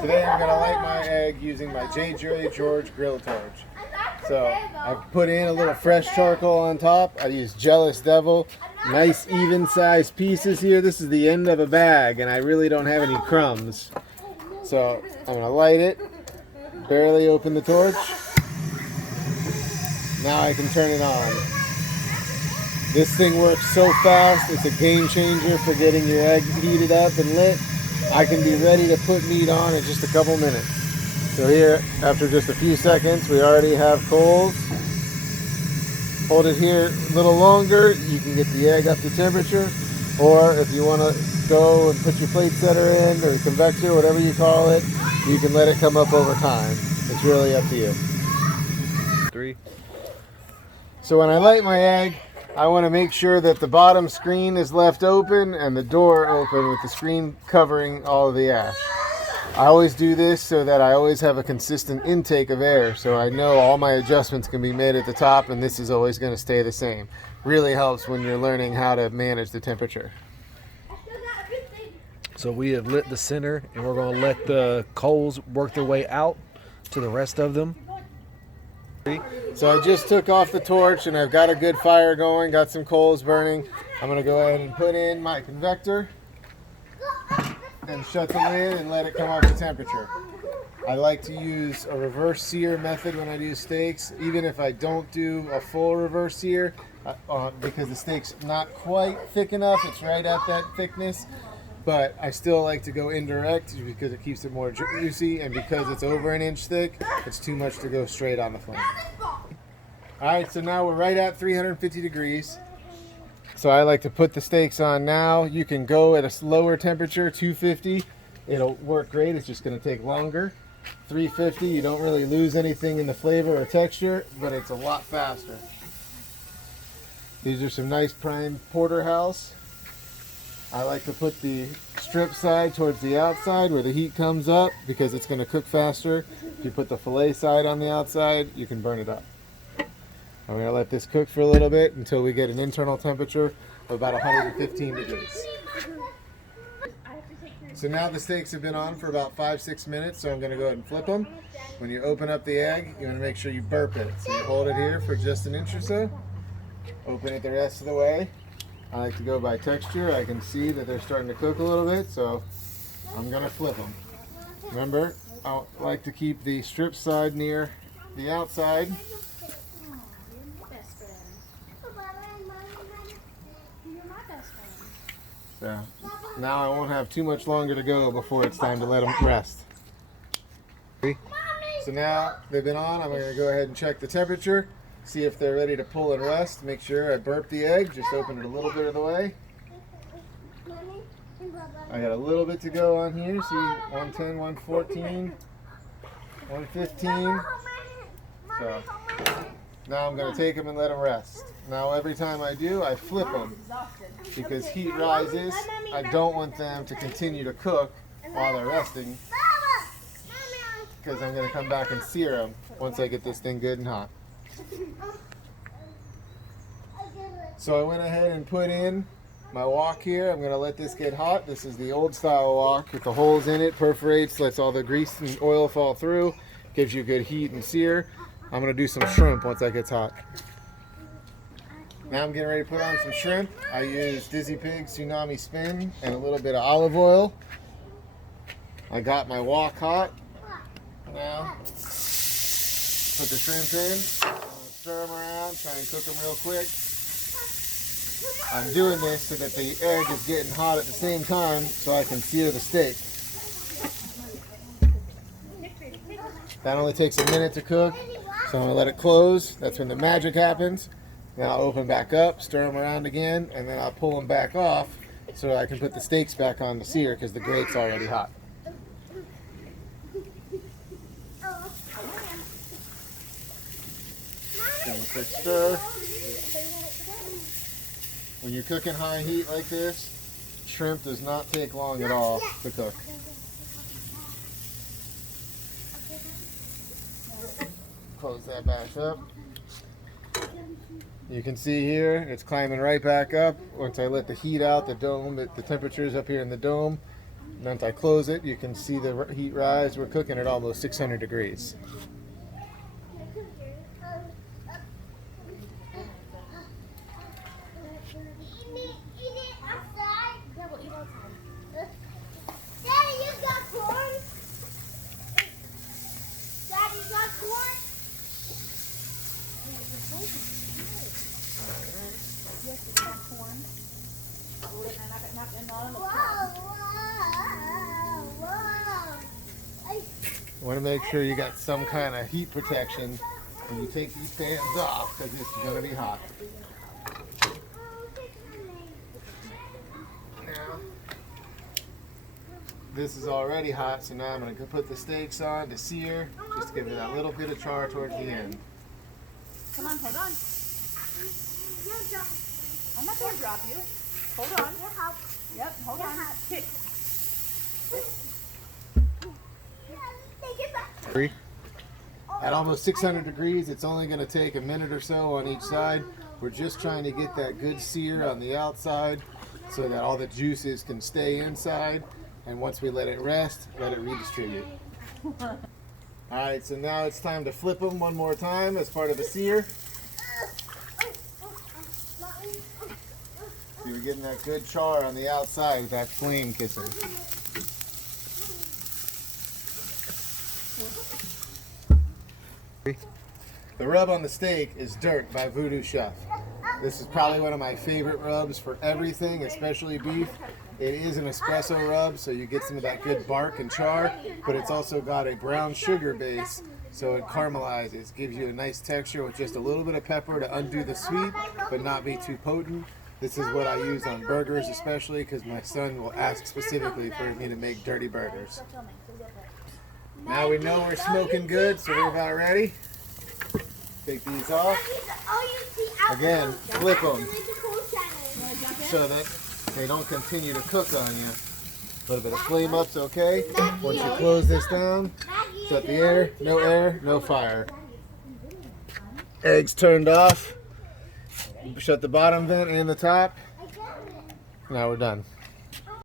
Today I'm going to light my egg using my J. George grill torch. So I put in a little fresh charcoal on top. I use Jealous Devil. Nice even sized pieces here. This is the end of a bag and I really don't have any crumbs. So I'm going to light it. Barely open the torch. Now I can turn it on. This thing works so fast. It's a game changer for getting your egg heated up and lit. I can be ready to put meat on in just a couple minutes. So here, after just a few seconds, we already have coals. Hold it here a little longer, you can get the egg up to temperature. Or if you want to go and put your plate setter in, or convector, whatever you call it, you can let it come up over time. It's really up to you. 3. So when I light my egg, I want to make sure that the bottom screen is left open and the door open with the screen covering all of the ash. I always do this so that I always have a consistent intake of air, so I know all my adjustments can be made at the top and this is always going to stay the same. Really helps when you're learning how to manage the temperature. So we have lit the center and we're going to let the coals work their way out to the rest of them. So I just took off the torch and I've got a good fire going, got some coals burning. I'm going to go ahead and put in my convector and shut the lid and let it come up to temperature. I like to use a reverse sear method when I do steaks, even if I don't do a full reverse sear, because the steak's not quite thick enough. It's right at that thickness. But I still like to go indirect because it keeps it more juicy, and because it's over an inch thick, it's too much to go straight on the flame. Alright, so now we're right at 350 degrees. So I like to put the steaks on now. You can go at a lower temperature, 250. It'll work great, it's just going to take longer. 350, you don't really lose anything in the flavor or texture, but it's a lot faster. These are some nice prime porterhouse. I like to put the strip side towards the outside where the heat comes up because it's going to cook faster. If you put the fillet side on the outside, you can burn it up. I'm going to let this cook for a little bit until we get an internal temperature of about 115 degrees. So now the steaks have been on for about 5-6 minutes, so I'm going to go ahead and flip them. When you open up the egg, you want to make sure you burp it. So you hold it here for just an inch or so. Open it the rest of the way. I like to go by texture. I can see that they're starting to cook a little bit, so I'm going to flip them. Remember, I like to keep the strip side near the outside. So now I won't have too much longer to go before it's time to let them rest. So now they've been on, I'm going to go ahead and check the temperature. See if they're ready to pull and rest. Make sure I burp the egg. Just open it a little bit of the way. I got a little bit to go on here. See, 110, 114, 115. So now I'm going to take them and let them rest. Now every time I do, I flip them because heat rises. I don't want them to continue to cook while they're resting because I'm going to come back and sear them once I get this thing good and hot. So I went ahead and put in my wok here. I'm going to let this get hot. This is the old style wok with the holes in it, perforates, lets all the grease and oil fall through, gives you good heat and sear. I'm going to do some shrimp once that gets hot. Now I'm getting ready to put on some shrimp. I use Dizzy Pig Tsunami Spin and a little bit of olive oil. I got my wok hot. Now put the shrimp in, stir them around, try and cook them real quick. I'm doing this so that the egg is getting hot at the same time so I can sear the steak. That only takes a minute to cook, so I'm going to let it close. That's when the magic happens. Then I'll open back up, stir them around again, and then I'll pull them back off so I can put the steaks back on the sear because the grate's already hot. Give them a quick stir. When you're cooking high heat like this, shrimp does not take long at all to cook. Close that back up. You can see here it's climbing right back up. Once I let the heat out, the dome, the temperature is up here in the dome. Once I close it, you can see the heat rise. We're cooking at almost 600 degrees. Want to make sure you got some kind of heat protection when you take these pans off, because it's going to be hot. Now, this is already hot, so now I'm going to put the steaks on to sear, just to give it that little bit of char towards the end. Come on, hold on. I'm not going to drop you. Hold on. Yep, hold on. Kick. At almost 600 degrees, it's only going to take a minute or so on each side. We're just trying to get that good sear on the outside so that all the juices can stay inside. And once we let it rest, let it redistribute. Alright, so now it's time to flip them one more time as part of the sear. So you're getting that good char on the outside with that flame kissing. The rub on the steak is Dirt by Voodoo Chef. This is probably one of my favorite rubs for everything, especially beef. It is an espresso rub, so you get some of that good bark and char, but it's also got a brown sugar base, so it caramelizes, gives you a nice texture with just a little bit of pepper to undo the sweet, but not be too potent. This is what I use on burgers especially, because my son will ask specifically for me to make dirty burgers. Now we know we're smoking good, so we're about ready. Take these off. Again, flip them so that they don't continue to cook on you. A little bit of flame up's okay. Once you close this down, shut the air, no fire. Eggs turned off. Shut the bottom vent and the top. Now we're done.